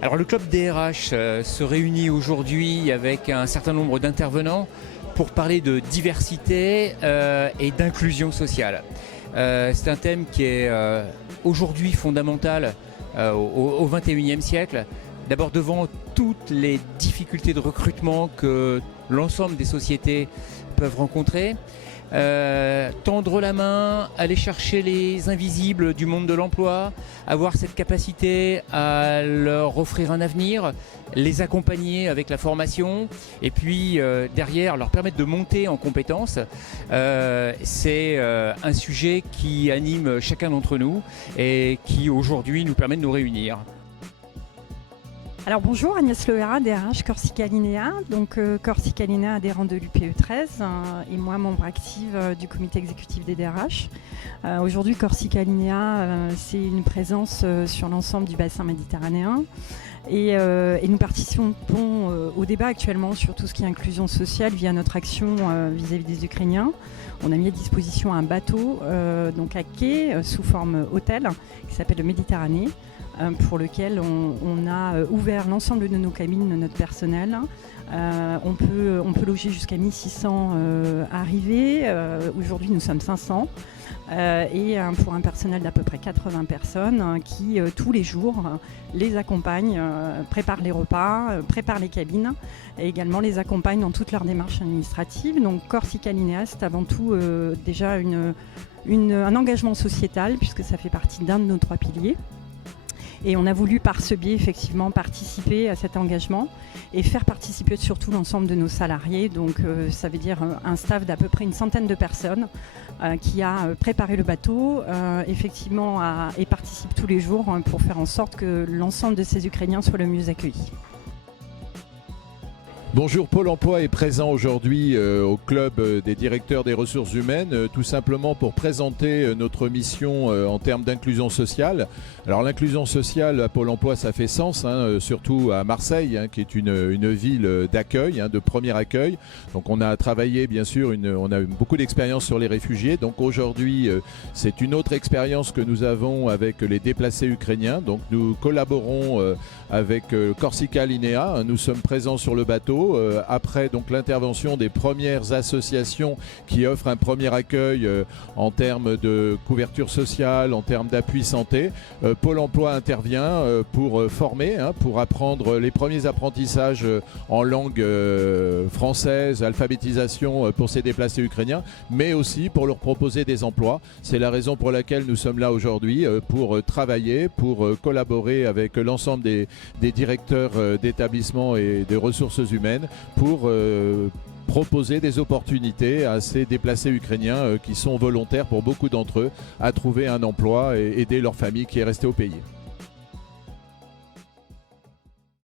Alors le club DRH se réunit aujourd'hui avec un certain nombre d'intervenants pour parler de diversité et d'inclusion sociale. C'est un thème qui est aujourd'hui fondamental au XXIe siècle. D'abord devant toutes les difficultés de recrutement que l'ensemble des sociétés peuvent rencontrer. Tendre la main, aller chercher les invisibles du monde de l'emploi, avoir cette capacité à leur offrir un avenir, les accompagner avec la formation et puis derrière leur permettre de monter en compétences. C'est un sujet qui anime chacun d'entre nous et qui aujourd'hui nous permet de nous réunir. Alors bonjour, Agnès Lehera, DRH Corsica Linea. Donc Corsica Linea, adhérent de l'UPE 13 et moi membre active du comité exécutif des DRH. Aujourd'hui Corsica Linea, c'est une présence sur l'ensemble du bassin méditerranéen et nous participons au débat actuellement sur tout ce qui est inclusion sociale via notre action vis-à-vis des Ukrainiens. On a mis à disposition un bateau donc à quai sous forme hôtel qui s'appelle le Méditerranée, pour lequel on a ouvert l'ensemble de nos cabines, de notre personnel. On peut loger jusqu'à 1600 arrivés. Aujourd'hui, nous sommes 500. Et pour un personnel d'à peu près 80 personnes qui, tous les jours, les accompagnent, préparent les repas, préparent les cabines et également les accompagnent dans toutes leurs démarches administratives. Donc Corsica Linea, c'est avant tout déjà un engagement sociétal puisque ça fait partie d'un de nos 3 piliers. Et on a voulu par ce biais effectivement participer à cet engagement et faire participer surtout l'ensemble de nos salariés. Donc ça veut dire un staff d'à peu près une centaine de personnes qui a préparé le bateau effectivement et participe tous les jours pour faire en sorte que l'ensemble de ces Ukrainiens soient le mieux accueillis. Bonjour, Pôle emploi est présent aujourd'hui au club des directeurs des ressources humaines, tout simplement pour présenter notre mission en termes d'inclusion sociale. Alors l'inclusion sociale à Pôle emploi, ça fait sens, surtout à Marseille, qui est une ville d'accueil, de premier accueil. Donc on a travaillé, bien sûr, on a eu beaucoup d'expérience sur les réfugiés. Donc aujourd'hui, c'est une autre expérience que nous avons avec les déplacés ukrainiens. Donc nous collaborons avec Corsica Linea. Nous sommes présents sur le bateau. Après donc l'intervention des premières associations qui offrent un premier accueil en termes de couverture sociale, en termes d'appui santé, Pôle emploi intervient pour former, pour apprendre les premiers apprentissages en langue française, alphabétisation pour ces déplacés ukrainiens, mais aussi pour leur proposer des emplois. C'est la raison pour laquelle nous sommes là aujourd'hui, pour travailler, pour collaborer avec l'ensemble des directeurs d'établissements et des ressources humaines pour proposer des opportunités à ces déplacés ukrainiens qui sont volontaires pour beaucoup d'entre eux à trouver un emploi et aider leur famille qui est restée au pays.